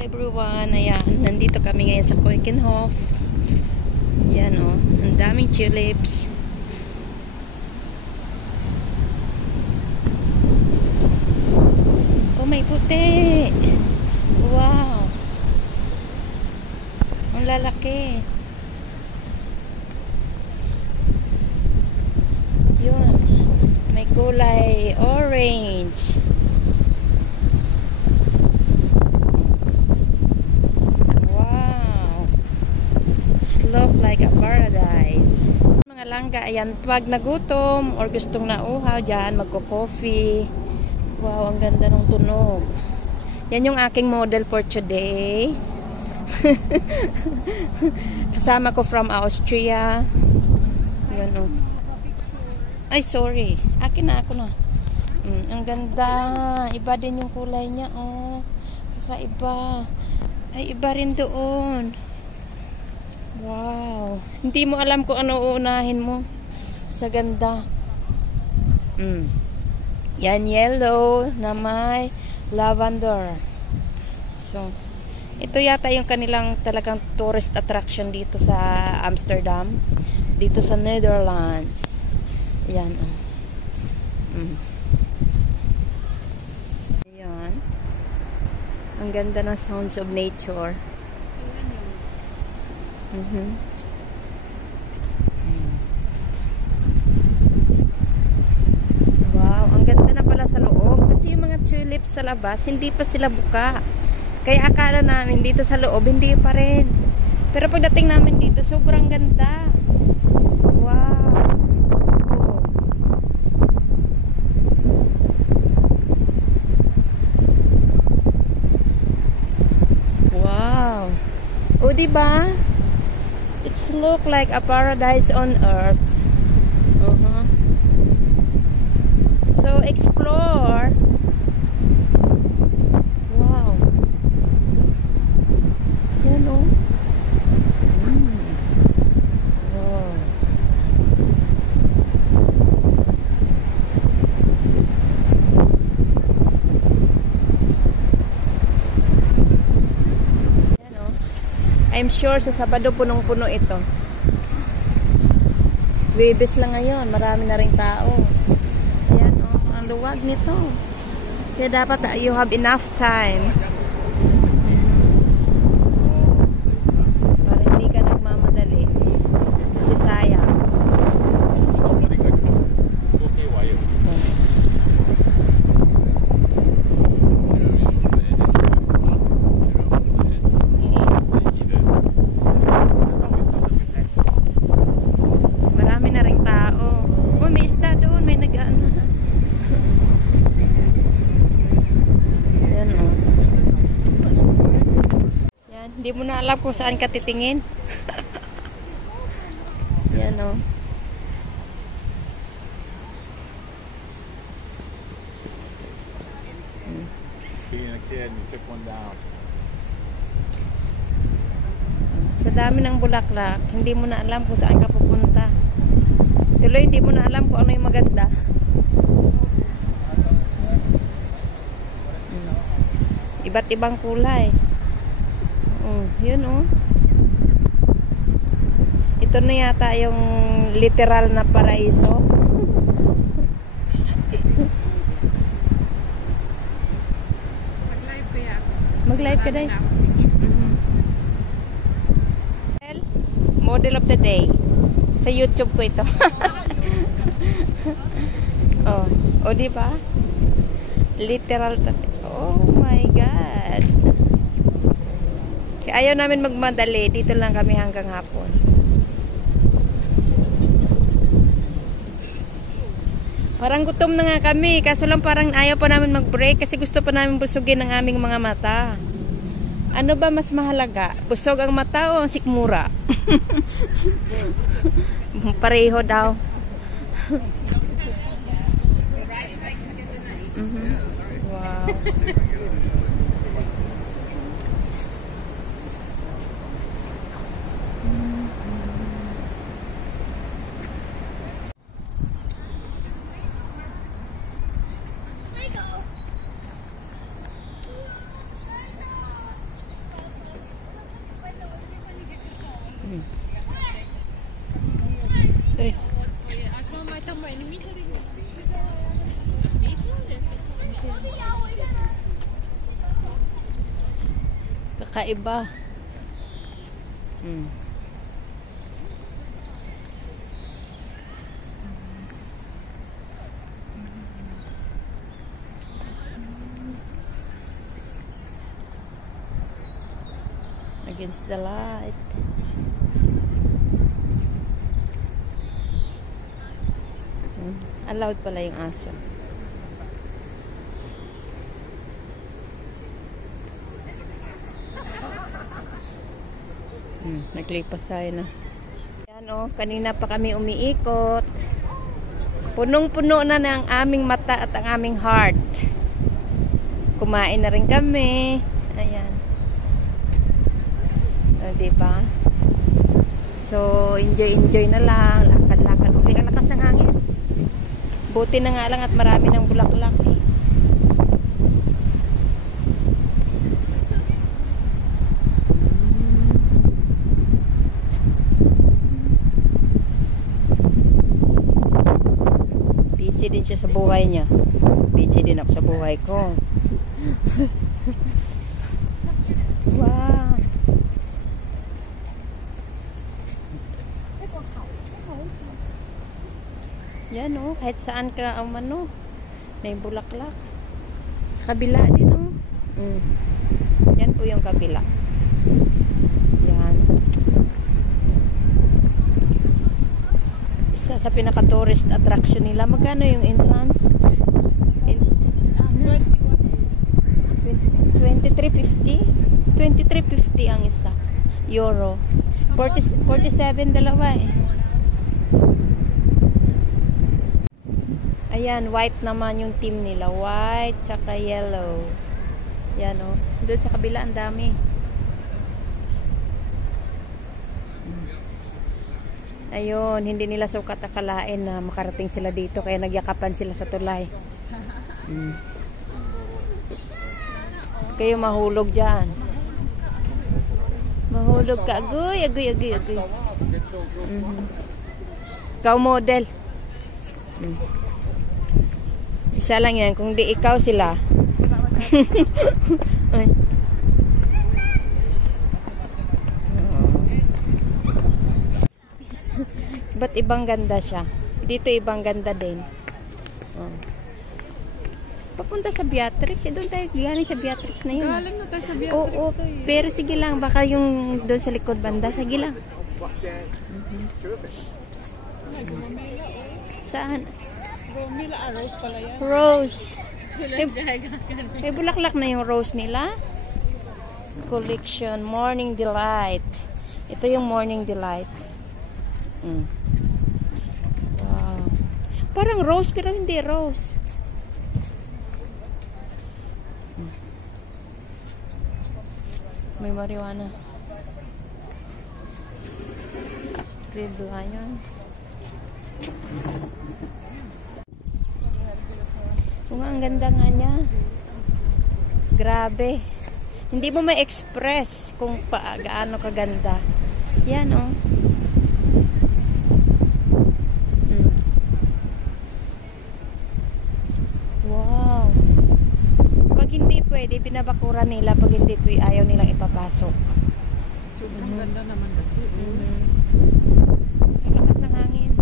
Everyone, ayan, nandito kami ngayon sa Keukenhof. Yan o, ang daming tulips. Oh, may puti. Wow, ang lalaki. Yun, may kulay orange. Look like a paradise. Mga langga, ayan, pag nagutom or gustong nauhaw dyan, magko-coffee. Wow, ang ganda ng tunog. Yan yung aking model for today. Kasama ko from Austria. Yan o. Ay, sorry. Akin na, ako na. Ang ganda. Iba din yung kulay niya. Oh, kakaiba. Ay, iba rin doon. Wow. Hindi mo alam kung ano uunahin mo sa ganda. Yan yellow na may lavender. So, ito yata yung kanilang talagang tourist attraction dito sa Amsterdam. Dito sa Netherlands. Yan. Yan. Ang ganda ng sounds of nature. Wow, ang ganda na pala sa loob. Kasi yung mga tulips sa labas, hindi pa sila buka. Kaya akala namin dito sa loob, hindi pa rin. Pero pagdating namin dito, sobrang ganda. Wow. Wow. O, diba? It's look like a paradise on earth. So explore. Wow. Yan o. Wow. I'm sure sa Sabado punong-puno ito. Webes lang ngayon, marami na ring tao. Ayan, oh, ang luwag nito. Kaya dapat you have enough time. Para hindi ka nagmamadali. Kasi sayang. Hindi mo na alam kung saan ka titingin. Yan o. Sa dami ng bulaklak, hindi mo na alam kung saan ka pupunta. Tuloy, hindi mo na alam kung ano yung maganda. Iba't ibang kulay. Yun oh. Ito na yata yung literal na paraiso. Mag-live kaya ako. Mag-live ka dahil. Model of the day. Sa YouTube ko ito. Oh, di ba? Literal. Oh my God. Ayaw namin magmadali. Dito lang kami hanggang hapon. Parang gutom na nga kami. Kaso lang parang ayaw pa namin mag-break kasi gusto pa namin busugin ang aming mga mata. Ano ba mas mahalaga? Busog ang mata o ang sikmura? Pareho daw. Wow. Kakaiba. Against the light. Allowed pala yung aso. Naglipas tayo na. Yan o, kanina pa kami umiikot. Punong-puno na ng aming mata at ang aming heart. Kumain na rin kami. Ayan. Diba? So, enjoy na lang. Lakad-lakad. Okay, ang lakas ng hangin. Buti na nga lang at marami ng bulaklak eh. Busy din siya sa buhay niya. Busy din ako sa buhay ko. Wow. Yan o, kahit saan ka ang may bulaklak. Sa kabila din o. Yan po yung kabila. Yan. Isa sa pinaka-tourist attraction nila. Magkano yung entrance? 23.50? 23.50 ang isa. Euro. 47 dalawa eh. Ayan, white naman yung team nila. White, tsaka yellow. Yan o. Doon sa kabila, ang dami. Ayun, hindi nila sukat akalain na makarating sila dito. Kaya nagyakapan sila sa tulay. Kayo mahulog dyan. Mahulog ka. Agoy. Ikaw model. Isa lang yan. Kung di ikaw sila. Ay. Ba't ibang ganda siya? Dito ibang ganda din. Papunta sa Beatrix. Doon tayo galing sa Beatrix na yun. Galing na tayo sa Beatrix. Oo. Pero sige lang. Baka yung doon sa likod banda. Sige lang. Saan? Gomila, rose pala yan. Rose. May bulaklak na yung rose nila. Collection. Morning Delight. Ito yung Morning Delight. Wow. Parang rose pero hindi rose. May marijuana. Red lion. Ang ganda nga niya. Grabe. Hindi mo ma-express kung gaano kaganda. Yan oh. Wow. Pag hindi pwede, binabakura nila. Pag hindi pwede, ayaw nilang ipapasok. Sobrang ganda naman kasi. Ang lakas ng hangin.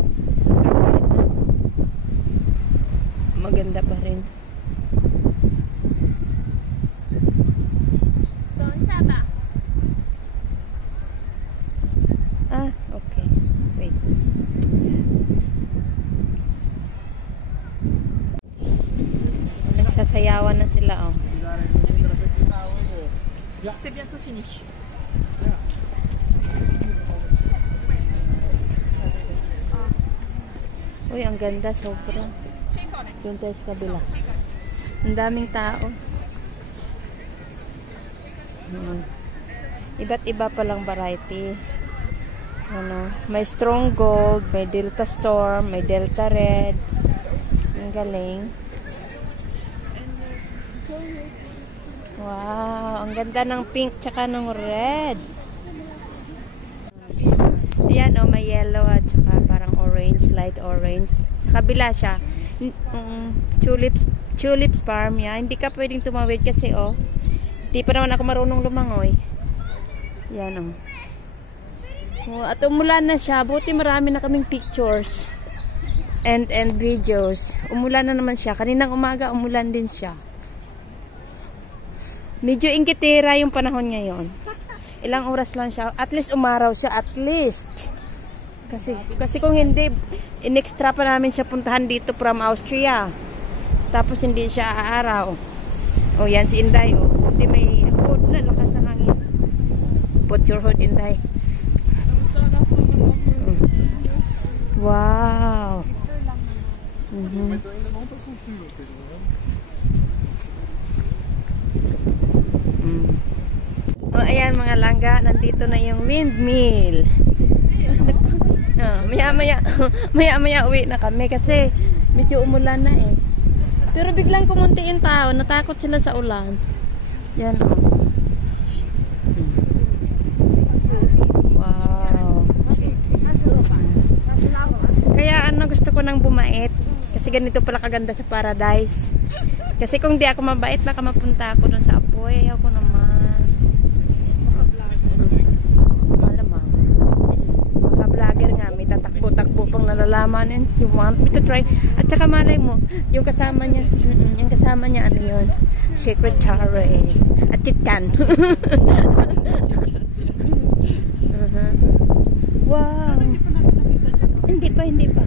Maganda pa rin. Okay. Wait. Nagsasayawan na sila, oh. C'est bientôt fini. Uy, ang ganda, sobra. Doon tayo sa kabila. Ang daming tao. Iba't iba palang variety. May strong gold, may delta storm, may delta red. Ang galing. Wow, ang ganda ng pink tsaka ng red. Ayan, may yellow at tsaka parang orange, light orange. Sa kabila siya. Tulips farm yan. Hindi ka pwedeng tumawid kasi hindi pa naman ako marunong lumangoy. Yan o. Oh, at umulan na siya. Buti marami na kaming pictures and videos. Umulan na naman siya. Kaninang umaga umulan din siya. Medyo ingkitira yung panahon ngayon. Ilang oras lang siya. At least umaraw siya. At least. Kasi kung hindi, in-extra pa namin siya puntahan dito from Austria. Tapos hindi siya aaraw. O yan si Inday. O. Hindi may hood na. Lakas ng hangin. Put your hood, Inday. Wow. Oh, ayan mga langga, nandito na yung windmill. Maya uwi na kami kasi medyo umulan na eh. Pero biglang kumunti yung tao, natakot sila sa ulan. Yan oh. Wow. Kaya gusto ko nang bumait kasi ganito pala kaganda sa Paradise. Kasi kung di ako mabait baka mapunta ako dun sa apoy. Ayaw ko naman. Malamang baka vlogger nga may tatakbo-takbo pang nalalaman. You want me to try? At saka malay mo yung kasama niya ano yun, secretary at chitan. Wow. Hindi pa.